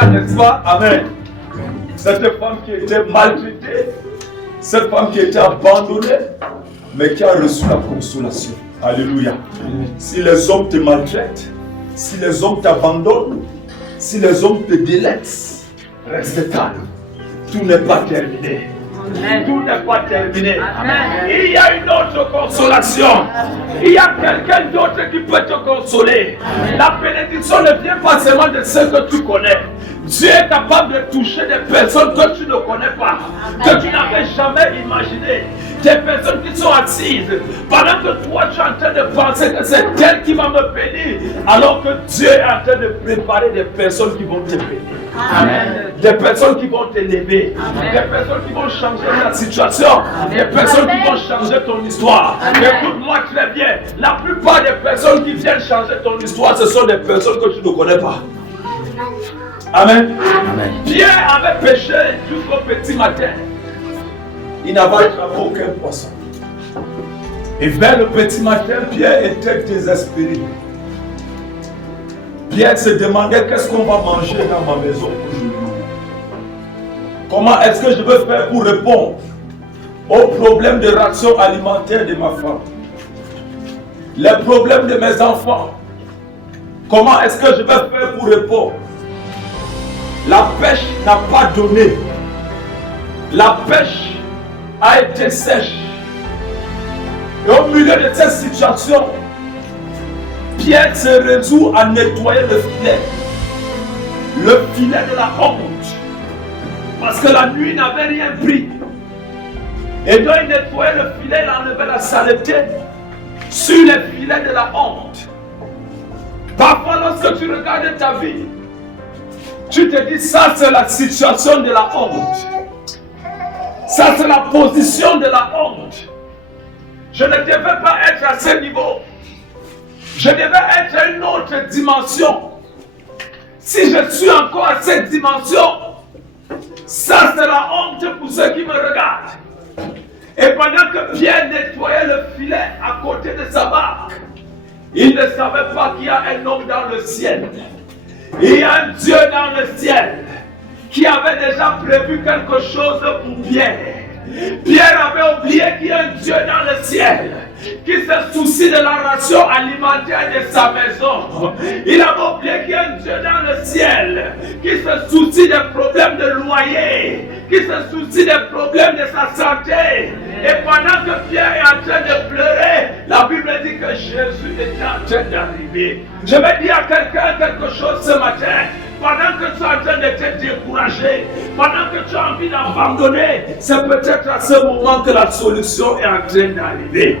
Alléluia, n'est-ce pas? Amen. Cette femme qui était maltraitée, cette femme qui était abandonnée, mais qui a reçu la consolation. Alléluia. Si les hommes te maltraitent, si les hommes t'abandonnent, si les hommes te délaissent, reste calme. Tout n'est pas terminé. Amen. Tout n'est pas terminé. Amen. Il y a une autre consolation. Il y a quelqu'un d'autre qui peut te consoler. Amen. La bénédiction ne vient pas seulement de ceux que tu connais. Dieu est capable de toucher des personnes que tu ne connais pas, que tu n'avais jamais imaginé. Des personnes qui sont assises, pendant que toi tu es en train de penser que c'est elle qui va me bénir, alors que Dieu est en train de préparer des personnes qui vont te bénir. Amen. Des personnes qui vont t'élever, des personnes qui vont changer ta situation, des personnes qui vont changer ton histoire. Écoute-moi très bien, la plupart des personnes qui viennent changer ton histoire, ce sont des personnes que tu ne connais pas. Amen. Amen. Pierre avait péché jusqu'au petit matin. Il n'avait attrapé aucun poisson. Et vers le petit matin, Pierre était désespéré. Pierre se demandait qu'est-ce qu'on va manger dans ma maison aujourd'hui. Comment est-ce que je vais faire pour répondre aux problèmes de ration alimentaire de ma femme, les problèmes de mes enfants. Comment est-ce que je vais faire pour répondre? La pêche n'a pas donné. La pêche a été sèche. Et au milieu de cette situation, Pierre se résout à nettoyer le filet de la honte. Parce que la nuit n'avait rien pris. Et donc il nettoyait le filet, il enlevait la saleté sur les filets de la honte. Parfois lorsque tu regardes ta vie, tu te dis ça c'est la situation de la honte. Ça c'est la position de la honte. Je ne devais pas être à ce niveau. Je devais être à une autre dimension. Si je suis encore à cette dimension, ça c'est la honte pour ceux qui me regardent. Et pendant que Pierre nettoyait le filet à côté de sa barque, il ne savait pas qu'il y a un homme dans le ciel. Il y a un Dieu dans le ciel qui avait déjà prévu quelque chose pour Pierre. Pierre avait oublié qu'il y a un Dieu dans le ciel qui se soucie de la ration alimentaire de sa maison. Il avait oublié qu'il y a un Dieu dans le ciel qui se soucie des problèmes de loyer, qui se soucie des problèmes de sa santé. Et pendant que Pierre est en train de pleurer, la Bible dit que Jésus était en train d'arriver. Je vais dire à quelqu'un quelque chose ce matin. Pendant que tu es en train de te décourager, pendant que tu as envie d'abandonner, c'est peut-être à ce moment que la solution est en train d'arriver.